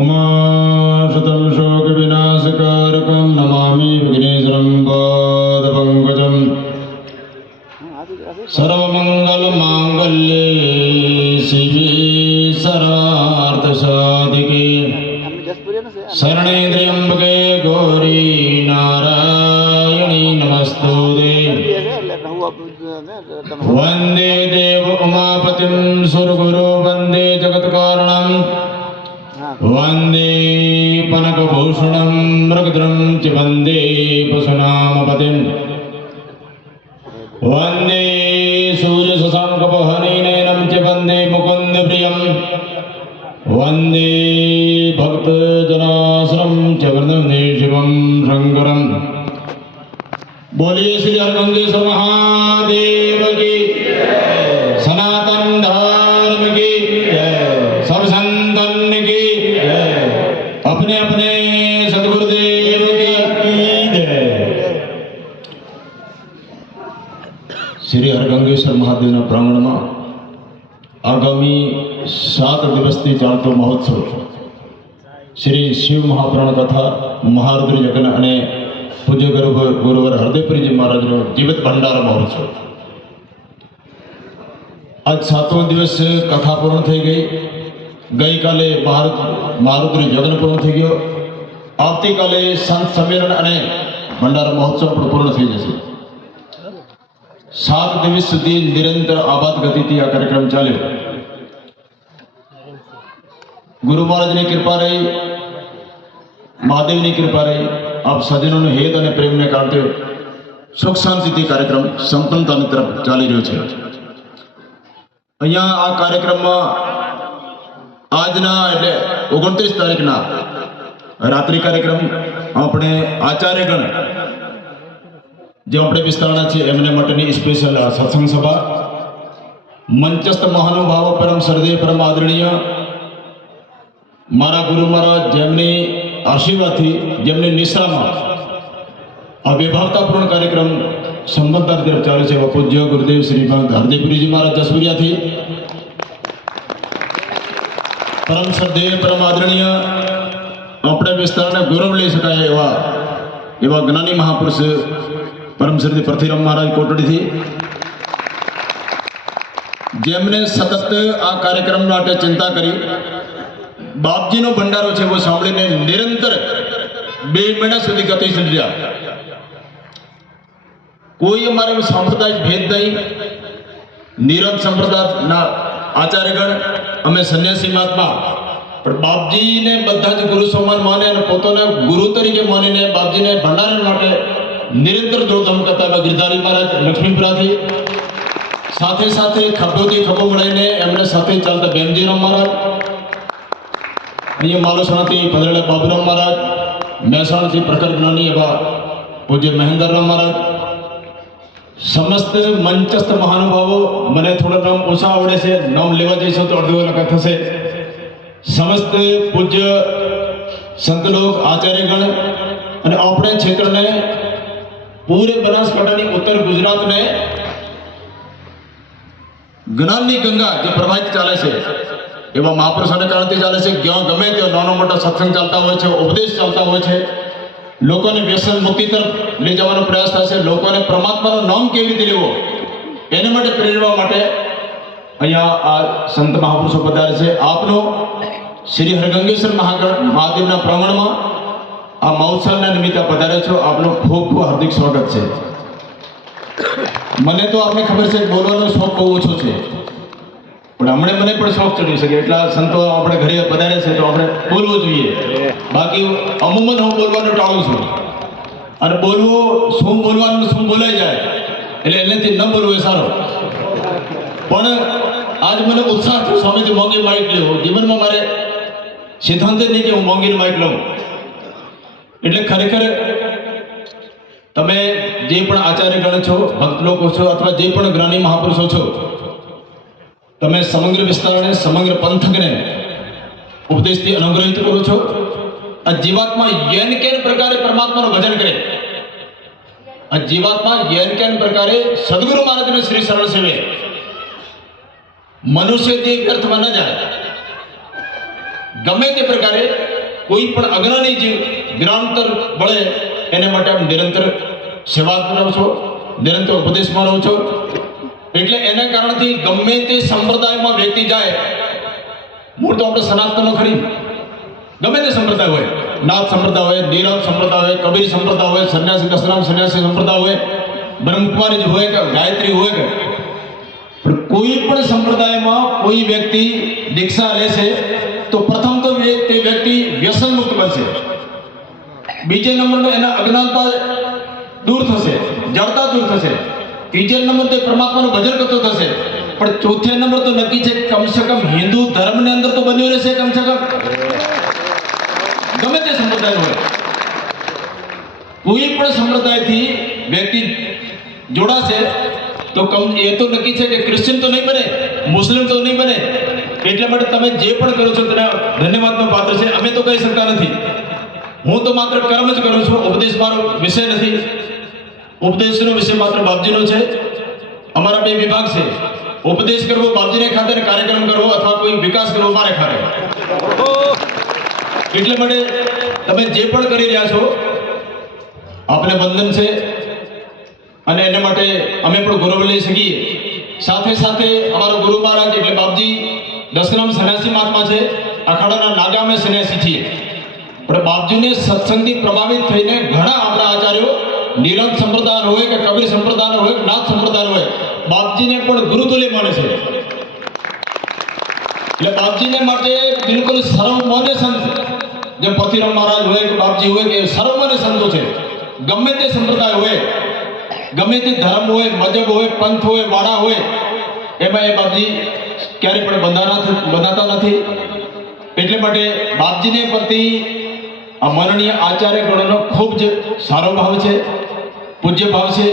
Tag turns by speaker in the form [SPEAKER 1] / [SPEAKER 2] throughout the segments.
[SPEAKER 1] उमाशतं शोकविनाशकारकं नमामि विघ्नेश्वरं पादपङ्कजम् सर्वमङ्गलमाङ्गल्ये शिवे सर्वार्थसाधिके शरणे त्र्यम्बके गौरी नारायणी नमस्तुते वन्दे देव उमापतिं सुरगुरु वन्दे जगत्कारणम् वन्दे पनकभूषणं मृगद्रं च वन्दे पशुनामपतिम् वन्दे सूर्यशशाङ्कपहनिनयनं च वन्दे मुकुन्दप्रियं वन्दे भक्तजनाश्रं च वन्दे शिवं शङ्करम् बोलिए श्री हरगंगेश्वर સાત દિવસથી ચાલતો મહોત્સવ શ્રી શિવ મહાપુરાણ કથા મહારુદ્ર યજ્ઞ અને પૂજ્ય ગુરુ ગુરુવર હરદેવપુરીજી મહારાજનો જીવિત ભંડાર મહોત્સવ આજ સાતમો દિવસ કથા પૂર્ણ થઈ ગઈ ગઈકાલે મહારુદ્ર મહારુદ્ર યજ્ઞ પૂર્ણ થઈ ગયો આવતીકાલે સંત સંમેલન અને ભંડાર મહોત્સવ પણ પૂર્ણ થઈ જશે સાત દિવસ સુધી નિરંતર આબાદ ગતિથી આ કાર્યક્રમ ચાલ્યો ગુરુ મહારાજની કૃપા રહી. મહાદેવની કૃપા રહી. આપ સજ્જનોનો હેત અને પ્રેમને કારણે સુખ શાંતિથી કાર્યક્રમ સંપન્નતાની તરફ ચાલી રહ્યો છે. અહીંયા આ કાર્યક્રમમાં આજના એટલે ઓગણત્રીસ તારીખના રાત્રિ કાર્યક્રમ આપણે આચાર્યગણ, જે આપણે વિસ્તારના છે, એમને માટેની સ્પેશિયલ સત્સંગ સભા. મંચસ્થ મહાનુભાવો પરમ શ્રદ્ધેય, પરમ આદરણીય મારા ગુરુ મહારાજ જેમની આશીર્વાદથી, જેમની નિશ્રામાં આ વિભાવતાપૂર્ણ કાર્યક્રમ સંબંધતા તરફ ચાલે છે. એવા પૂજ્ય ગુરુદેવ હાર્દિક હરદેવપુરીજી મહારાજ જસુરિયાથી. પરમ શ્રદ્ધેય, પરમ આદરણીય, આપણે વિસ્તારને ગૌરવ લઈ શકાય એવા એવા જ્ઞાની મહાપુરુષ પરમ શ્રી પરથીરામ મહારાજ કોટડીથી. જેમને સતત આ કાર્યક્રમ માટે ચિંતા કરી બાપજીનો ભંડારો છે, એવો સાંભળીને નિરંતર બે મહિના સુધી ગતિશીલ રહ્યા કોઈ અમારે સાંપ્રદાયિક ભેદ નહીં. નિરંત સંપ્રદાયના આચાર્યગણ, અમે સંન્યાસી મહાત્મા. પણ બાપજીને બધા જ ગુરુ સમાન માને અને પોતાને ગુરુ તરીકે માનીને બાપજીને ભંડારણ માટે નિરંતર દોડધામ કરતા હતા ગિરધારી મહારાજ, લક્ષ્મીપુરાથી. સાથે સાથે ખભોથી ખભો મળીને એમને સાથે ચાલતા બેમજીરામ મહારાજ અહીંયા માલોસણાથી પંદરેલા બાબુરામ મહારાજ, મહેસાણાથી પ્રખર જ્ઞાની એવા પૂજ્ય મહેન્દ્રરામ મહારાજ. સમસ્ત મંચસ્થ મહાનુભાવો, મને થોડા નામ ઓછા આવડે છે, નામ લેવા જઈશું તો અડધો લખા થશે. સમસ્ત પૂજ્ય સંતલોક, આચાર્યગણ અને આપણે ક્ષેત્રને પૂરે બનાસકાંઠાની ઉત્તર ગુજરાતને જ્ઞાનની ગંગા જે પ્રવાહિત ચાલે છે એવા મહાપુરુષોને કારણથી ચાલે છે, જ્યાં ગમે ત્યાં નાનો મોટા સત્સંગ ચાલતા હોય છે, ઉપદેશ ચાલતા હોય છે, લોકોને વ્યસન મુક્તિ તરફ લઈ જવાનો પ્રયાસ થશે લોકોને પરમાત્માનું નામ કેવી રીતે લેવો, એને માટે પ્રેરવા માટે અહીંયા આ સંત મહાપુરુષો પધારે છે. આપનો શ્રી હરગંગેશ્વર મહાદેવના પ્રમાણમાં આ મહોત્સવના નિમિત્તે પધારે છો. આપનો ખૂબ ખૂબ હાર્દિક સ્વાગત છે. મને તો આપને ખબર છે, બોલવાનો શોખ બહુ ઓછો છે. પણ હમણે મને પણ શોખ ચડી શકે એટલા સંતો આપણે ઘરે પધારે છે તો આપણે બોલવું જોઈએ. બાકી અમુમન હું બોલવાનું ટાળું છું. અને બોલવું, શું બોલવાનું, શું બોલાઈ જાય, એટલે એનાથી ન બોલવું એ સારો. પણ આજ મને ઉત્સાહ થયો. સ્વામીજી મોંઘી માઇક લેવો જીવનમાં મારે સિદ્ધાંત નહીં કે હું મોંઘીની માઇક લઉં. એટલે ખરેખર તમે જે પણ આચાર્યગણ છો, ભક્ત લોકો છો, અથવા જે પણ જ્ઞાની મહાપુરુષો છો તમે સમગ્ર વિસ્તારને, સમગ્ર પંથકને ઉપદેશથી અનુગ્રહિત કરો છો. આ જીવાત્મા યેન કેન પ્રકારે પરમાત્માનું ભજન કરે. આ જીવાત્મા યેન કેન પ્રકારે સદગુરુ મહારાજને શ્રી શરણ સેવે. મનુષ્ય તે વ્યર્થમાં ન જાય. ગમે તે પ્રકારે કોઈ પણ અગ્રણી જીવ જ્ઞાનતર બળે એને માટે આપ નિરંતર સેવા કરો છો, નિરંતર ઉપદેશમાં રહો છો. એટલે એના કારણથી ગમે તે સંપ્રદાયમાં વ્યક્તિ જાય, મૂળ તો આપણે સનાતનનો ખરી ગમે તે સંપ્રદાય હોય. નાથ સંપ્રદાય હોય નિરામ સંપ્રદાય હોય, કબીર સંપ્રદાય હોય, સંન્યાસી દસરામ સંન્યાસી સંપ્રદાય હોય, બ્રહ્મકુમારી જ હોય કે ગાયત્રી હોય કે. કોઈ પણ સંપ્રદાયમાં કોઈ વ્યક્તિ દીક્ષા લેશે તો પ્રથમ તો તે વ્યક્તિ વ્યસન મુક્ત બનશે. બીજે નંબરનો એના અજ્ઞાનતા દૂર થશે, જડતા દૂર થશે. ત્રીજે નંબર તો પરમાત્માનું ભજન કરતો થશે પણ ચોથે નંબર તો નક્કી છે કમ કમસે કમ હિન્દુ ધર્મની અંદર તો બન્યો રહેશે કમસે કમ. ગમે તે સંપ્રદાય હોય. કોઈ પણ સંપ્રદાયથી વ્યક્તિ જોડાશે, તો કમ, એ તો નક્કી છે કે ક્રિશ્ચિયન તો નહીં બને, મુસ્લિમ તો નહીં બને. એટલા માટે તમે જે પણ કરો છો તેના ધન્યવાદનો પાત્ર છે. અમે તો કહી શકતા નથી. હું તો માત્ર કર્મ જ કરું છું. ઉપદેશ મારો વિષય નથી. ઉપદેશનો વિષય માત્ર બાપજીનો છે? અમારા બે વિભાગ છે. ઉપદેશ કરવો બાપજીને ખાતે કાર્યક્રમ કરવો અથવા કોઈ વિકાસ કરવો મારે ખાતે. એટલે માટે તમે જે પણ કરી રહ્યા છો, આપને વંદન છે. અને એના માટે અમે પણ ગૌરવ લઈ શકીએ. સાથે સાથે અમારો ગુરુ મહારાજ એટલે બાપજી દસનામ સન્યાસી મહાત્મા છે. અખાડાના નાગા અમે સન્યાસી છીએ. પણ બાપજીને સત્સંગથી પ્રભાવિત થઈને ઘણા આપણા આચાર્યો નિરંત સંપ્રદાય હોય કે કબીર સંપ્રદાય હોય કે નાથ સંપ્રદાય હોય, બાપજીને પણ ગુરુતુલ્ય માને છે. એટલે બાપજીને માટે બિલકુલ સર્વમાન્ય સંત. જેમ પતિરામ મહારાજ હોય કે બાપજી હોય કે સર્વમાન્ય સંતો છે. ગમે તે સંપ્રદાય હોય, ગમે તે ધર્મ હોય, મજબ હોય, પંથ હોય, વાડા હોય, એમાં એ બાપજી ક્યારે પણ બંધાના બંધાતા નથી. એટલે માટે બાપજીને પ્રતિ અમરણીય આચાર્ય ગણનો ખૂબ જ સારો ભાવ છે. પૂજ્ય ભાવ છે,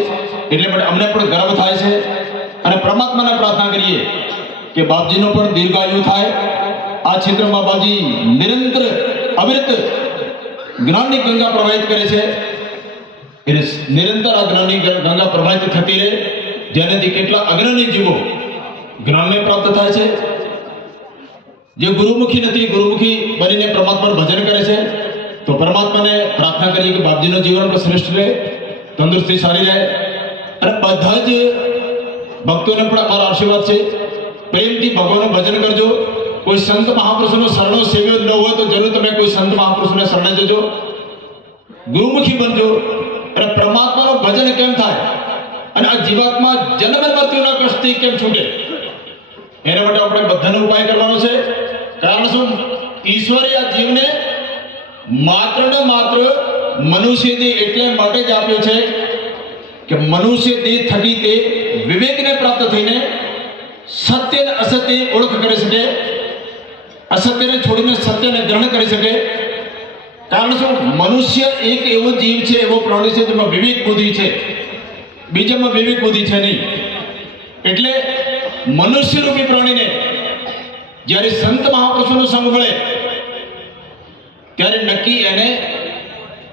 [SPEAKER 1] એટલે માટે અમને પણ ગર્વ થાય છે. અને પરમાત્માને પ્રાર્થના કરીએ કે બાપજીનો પણ દીર્ઘાયુ થાય. આ ક્ષેત્રમાં બાપજી નિરંતર અવિરત જ્ઞાનની ગંગા પ્રવાહિત કરે છે. એટલે નિરંતર આ જ્ઞાનની ગંગા પ્રવાહિત થતી રહે. જેનાથી કેટલા અગ્રણી જીવો જ્ઞાનને પ્રાપ્ત થાય છે. જે ગુરુમુખી નથી, ગુરુમુખી બનીને પરમાત્માનું ભજન કરે છે. તો પરમાત્માને પ્રાર્થના કરીએ કે બાપજીનું જીવન પણ શ્રેષ્ઠ રહે. તંદુરસ્તી સારી રહે. અને બધા જ ભક્તોને પણ અમારો આશીર્વાદ છે. પ્રેમથી ભગવાનનું ભજન કરજો. કોઈ સંત મહાપુરુષોનો શરણો સેવ્યો ન હોય તો જરૂર તમે કોઈ સંત મહાપુરુષોને શરણે જજો. ગુરુમુખી બનજો. અને પરમાત્માનું ભજન કેમ થાય? અને આ જીવાત્મા જન્મ મૃત્યુના કષ્ટથી કેમ છૂટે? એના માટે આપણે બધાનો ઉપાય કરવાનો છે. કારણ શું? ઈશ્વરે આ જીવને માત્ર ને માત્ર મનુષ્ય દેહ એટલે માટે જ આપ્યો છે કે મનુષ્ય દેહ થકી તે વિવેકને પ્રાપ્ત થઈને સત્ય અને અસત્ય ઓળખ કરી શકે, અસત્યને છોડીને સત્યને ગ્રહણ કરી શકે. કારણ શું? મનુષ્ય એક એવો જીવ છે, એવો પ્રાણી છે જેમાં વિવેક બુદ્ધિ છે. બીજામાં વિવેક બુદ્ધિ છે નહીં. એટલે મનુષ્ય રૂપી પ્રાણીને જ્યારે સંત મહાપુરુષોનો સંગ મળે, ત્યારે નક્કી એને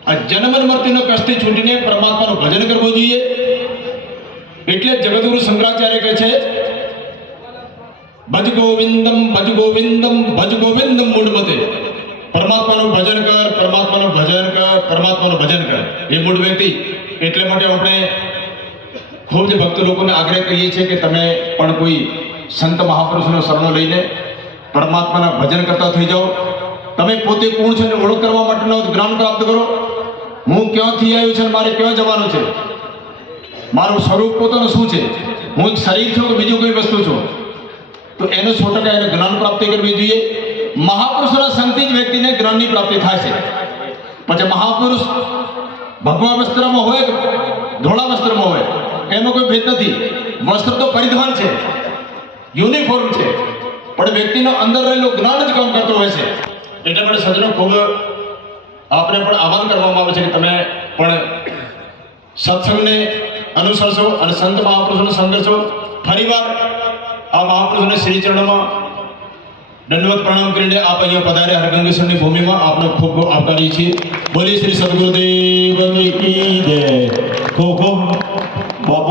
[SPEAKER 1] આ જન્મન મૃત્યુનો કષ્ટથી છૂટીને પરમાત્માનું ભજન કરવું જોઈએ. એટલે જગદગુરુ શંકરાચાર્ય કહે છે, ભજ ગોવિંદમ ભજ ગોવિંદમ ભજ ગોવિંદમ મૂળમતે. પરમાત્માનું ભજન કર, પરમાત્માનું ભજન કર, પરમાત્માનું ભજન કર. એ મૂળ વ્યક્તિ. એટલે માટે આપણે ખૂબ જ ભક્ત લોકોને આગ્રહ કરીએ છીએ કે તમે પણ કોઈ સંત મહાપુરુષનો શરણો લઈને પરમાત્માના ભજન કરતા થઈ જાઓ. તમે પોતે કોણ છો ઓળખ કરવા માટેનો જ્ઞાન પ્રાપ્ત કરો. હું ક્યાંથી આવ્યું છે મારે ક્યાં જવાનું છે? મારું સ્વરૂપ પોતાનું શું છે? હું શરીર છું કે બીજું કોઈ વસ્તુ છું? તો એનું સો ટકા એને જ્ઞાન પ્રાપ્તિ કરવી જોઈએ. મહાપુરુષોના સંગથી જ વ્યક્તિને જ્ઞાનની પ્રાપ્તિ થાય છે. પછી મહાપુરુષ ભગવા વસ્ત્રમાં હોય કે ધોળા વસ્ત્રમાં હોય? એનો કોઈ ભેદ નથી. વસ્ત્ર તો પરિધાન છે. યુનિફોર્મ છે. પણ વ્યક્તિનો અંદર રહેલું જ્ઞાન જ કામ કરતો હોય છે. એટલા માટે સજ્જનો ખૂબ આપણે પણ આહવાન કરવામાં આવે છે કે તમે પણ સત્સંગને અનુસરશો અને સંત મહાપુરુષોનો સંગ ફરીવાર આ મહાપુરુષોને શ્રી ચરણોમાં દંડવત પ્રણામ કરીને આપ અહીંયા પધારે હરગંગેશ્વરની ભૂમિમાં આપનો ખૂબ ખૂબ આભારી છીએ. બોલી શ્રી સદગુરુદેવની જય.
[SPEAKER 2] ખૂબ ખૂબ બાપુ